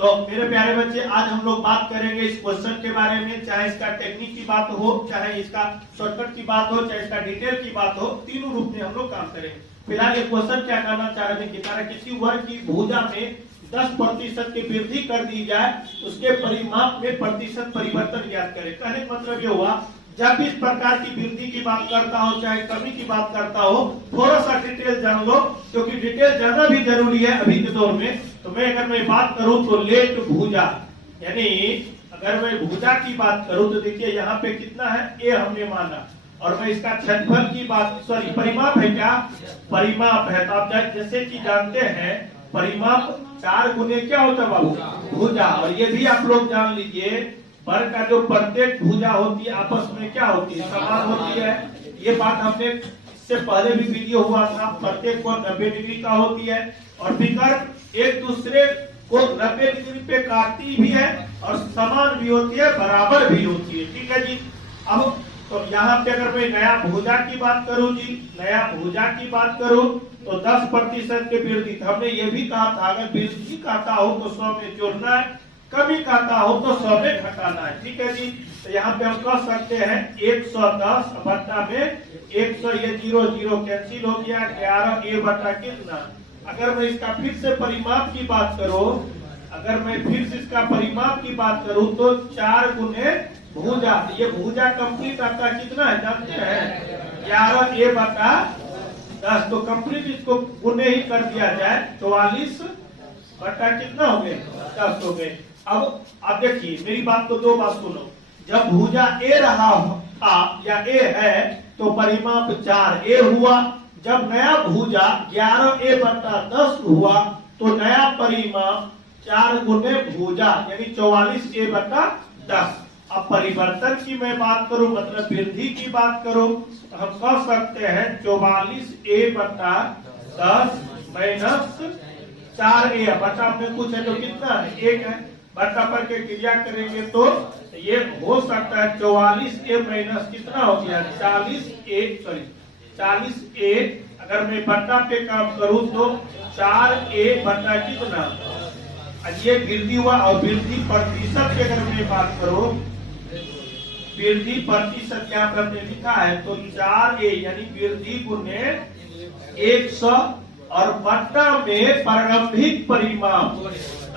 तो मेरे प्यारे बच्चे, आज हम लोग बात करेंगे इस क्वेश्चन के बारे में, चाहे इसका टेक्निक की बात हो, चाहे इसका शॉर्टकट की बात हो, चाहे इसका डिटेल की बात हो, तीनों रूप में हम लोग काम करेंगे। फिलहाल ये क्वेश्चन क्या करना चाह रहे हैं कि किसी वर्ग की भुजा में 10% की वृद्धि कर दी जाए, उसके परिमाप में प्रतिशत परिवर्तन ज्ञात करें। कहने का मतलब ये हुआ, जब भी इस प्रकार की वृद्धि की बात करता हो, चाहे कमी की बात करता हो, थोड़ा सा डिटेल जान लो, क्योंकि डिटेल जानना भी जरूरी है अभी के दौर में। तो अगर मैं बात करूं तो लेट भुजा, यानी अगर मैं भुजा की बात करूं तो देखिए यहाँ पे कितना है, ए हमने माना, और मैं इसका क्षेत्रफल की बात, सॉरी परिमाप है, क्या परिमाप है। तो आप जैसे कि जानते हैं परिमाप 4 गुने क्या होता है बाबू, भुजा। और ये भी आप लोग जान लीजिए, वर्ग का जो प्रत्येक भुजा होती है आपस में क्या होती है, समान होती है। ये बात हमने इससे पहले भी वीडियो हुआ था, प्रत्येक कोण 90 डिग्री का होती है, और विकर्ण एक दूसरे को 90 डिग्री पे काटती भी है, और समान भी होती है, बराबर भी होती है। ठीक है जी। अब तो यहाँ पे अगर मैं नया भुजा की बात करूं जी, नया भुजा की बात करूं तो 10% के वृद्धि, हमने ये भी कहा था अगर वृद्धि कहता हो तो 100 में जोड़ना है, कभी कहता हो तो 100 में घटाना है। ठीक है जी। तो यहाँ पे हम कह सकते हैं 110 बट्टा में 100, ये 0 0 कैंसिल हो गया, 11 a बट्टा कितना। अगर मैं इसका फिर से परिमाप की बात करूं, अगर मैं फिर से इसका परिमाप की बात करूं तो 4 गुने भुजा, ये भुजा कंप्लीट आपका कितना है जानते हैं, 11 a बट्टा 10। तो कंप्लीट इसको गुने ही कर दिया जाए, 44 बट्टा कितना हो गए, 10 हो गए। अब आप देखिए मेरी बात को, दो बात सुनो। जब भुजा ए रहा था या ए है तो परिमाप 4 a हुआ। जब नया भुजा 11 a बट्टा 10 हुआ तो नया परिमाप 4 गुने भुजा यानी 44 a बट्टा 10। अब परिवर्तन की मैं बात करूं, मतलब वृद्धि की बात करूं, तो हम कह सकते हैं 44 a बट्टा 10 माइनस 4 a बट्टा में कुछ है तो कितना है, 1 है, बट्टा पर के क्रिया करेंगे तो ये हो सकता है 44 a माइनस कितना हो गया, 40 a। अगर मैं बट्टा पे काम करूं तो 4 a बट्टा कितना, ये वृद्धि हुआ। और वृद्धि प्रतिशत की अगर मैं बात करूं, वृद्धि प्रतिशत क्या हमने लिखा है तो 4 a यानी वृद्धि गुने 100, और बट्टा में प्रारंभिक परिमाप,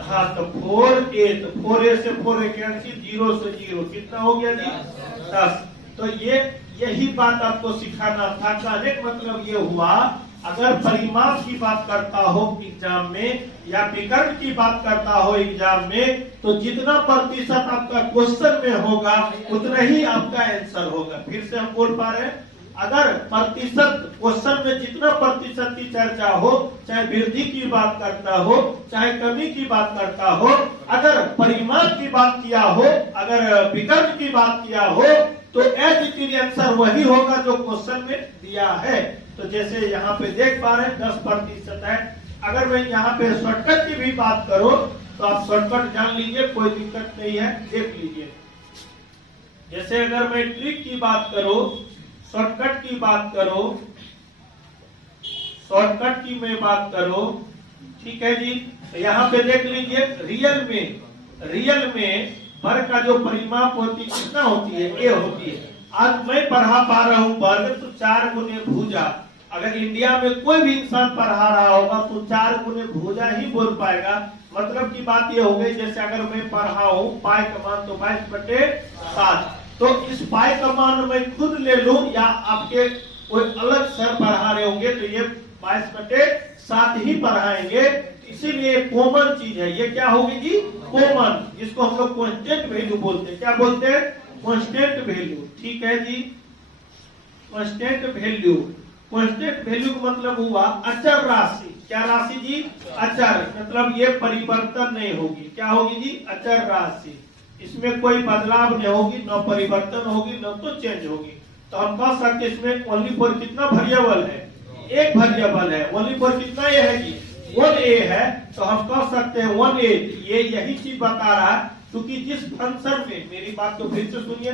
हाँ तो 4a, तो 4a से 4a कैंसिल, 0 से 0 कितना हो गया जी, 10। तो यही बात आपको सिखाना था। कहने का मतलब ये हुआ, अगर परिमाप की बात करता हो एग्जाम में या विकर्ण की बात करता हो एग्जाम में, तो जितना प्रतिशत आपका क्वेश्चन में होगा उतना ही आपका आंसर होगा। फिर से हम बोल पा रहे हैं, अगर प्रतिशत क्वेश्चन में जितना प्रतिशत की चर्चा हो, चाहे वृद्धि की बात करता हो, चाहे कमी की बात करता हो, अगर परिमाप की बात किया हो, अगर विकर्ण की बात किया हो, तो एज इट इज आंसर वही होगा जो क्वेश्चन में दिया है। तो जैसे यहाँ पे देख पा रहे हैं 10% है। अगर मैं यहाँ पे शॉर्टकट की भी बात करूं तो आप शॉर्टकट जान लीजिए, कोई दिक्कत नहीं है, देख लीजिए। जैसे अगर मैं ट्रिक की बात करूं, शॉर्टकट की बात करो, शॉर्टकट की मैं बात करो, ठीक है जी। तो यहाँ पे देख लीजिए, रियल में वर्ग का जो परिमाप होती कितना होती है, ए होती है। आज मैं पढ़ा पा रहा हूँ वर्ग तो 4 गुने भुजा। अगर इंडिया में कोई भी इंसान पढ़ा रहा होगा तो 4 गुने भुजा ही बोल पाएगा। मतलब की बात ये हो गई, जैसे अगर मैं पढ़ा हूँ पाई का मान तो 22/7, तो इस पाई का मान मैं खुद ले लूं या आपके कोई अलग सर पढ़ा रहे होंगे तो ये 22/7 ही पढ़ाएंगे। इसीलिए कॉमन चीज है, ये क्या होगी जी, कॉमन, जिसको हम लोग कांस्टेंट वैल्यू बोलते हैं। क्या बोलते हैं, कांस्टेंट वैल्यू। ठीक है जी, कांस्टेंट वैल्यू। कांस्टेंट वैल्यू का मतलब हुआ अचर राशि। क्या राशि जी, अचर, मतलब ये परिवर्तन नहीं होगी। क्या होगी जी, अचर राशि। इसमें कोई बदलाव नहीं होगी, न परिवर्तन होगी, न तो चेंज होगी। तो हम कह सकते इसमें ओनली फॉर कितना वेरिएबल है, एक वेरिएबल है। ओनली फॉर कितना ये है जी, 1a है। तो हम कह सकते हैं 1a, ये यही चीज बता रहा है, क्योंकि जिस फंक्शन में, मेरी बात को फिर से सुनिए,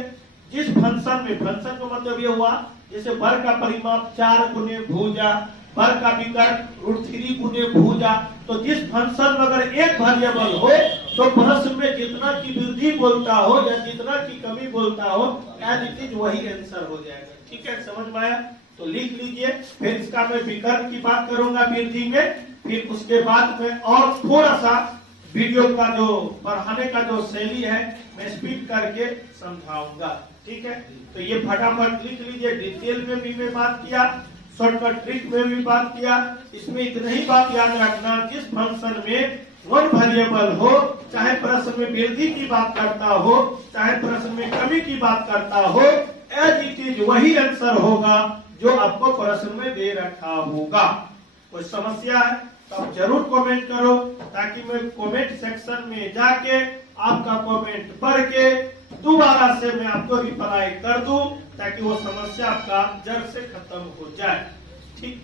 जिस फंक्शन में, फंक्शन का मतलब ये हुआ जैसे वर्ग का परिमाप 4 गुने भुजा, वर्ग का विकर्ण √3 गुने भुजा। तो जिस फंक्शन में अगर एक वेरिएबल हो तो प्रश्न में जितना की वृद्धि बोलता हो या जितना की कमी बोलता हो एज इट इज वही आंसर हो जाएगा। ठीक है, समझ में आया? तो लिख लीजिए। फिर इसका मैं विकर्ण की बात करूंगा वृद्धि में, फिर उसके बाद में और थोड़ा सा वीडियो का जो पढ़ाने का जो शैली है मैं स्पीड करके समझाऊंगा। ठीक है, तो ये फटाफट लिख लीजिए। डिटेल में भी मैं बात किया, शॉर्टकट ट्रिक में भी बात किया। इसमें इतना ही बात याद रखना, जिस फंक्शन में वन वेरिएबल हो, चाहे प्रश्न में वृद्धि की बात करता हो, चाहे प्रश्न में कमी की बात करता हो, एज इट इज वही आंसर होगा जो आपको प्रश्न में दे रखा होगा। कोई समस्या है तो आप जरूर कमेंट करो, ताकि मैं कमेंट सेक्शन में जाके आपका कमेंट पढ़ के दोबारा से मैं आपको रिप्लाई कर दूं, ताकि वो समस्या आपका जड़ से खत्म हो जाए। ठीक,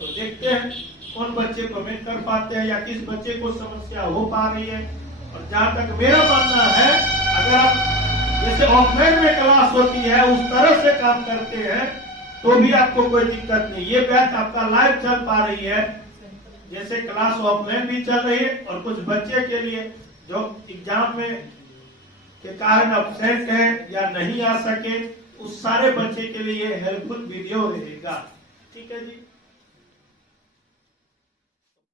तो देखते हैं कौन बच्चे कमेंट कर पाते हैं या किस बच्चे को समस्या हो पा रही है। और जहाँ तक मेरा मानना है, अगर आप जैसे ऑफलाइन में क्लास होती है उस तरह से काम करते हैं तो भी आपको कोई दिक्कत नहीं। ये बैच आपका लाइव चल पा रही है, जैसे क्लास ऑफलाइन भी चल रही है, और कुछ बच्चे के लिए जो एग्जाम में के कारण अब्सेंट है या नहीं आ सके, उस सारे बच्चे के लिए हेल्पफुल वीडियो रहेगा। ठीक है जी।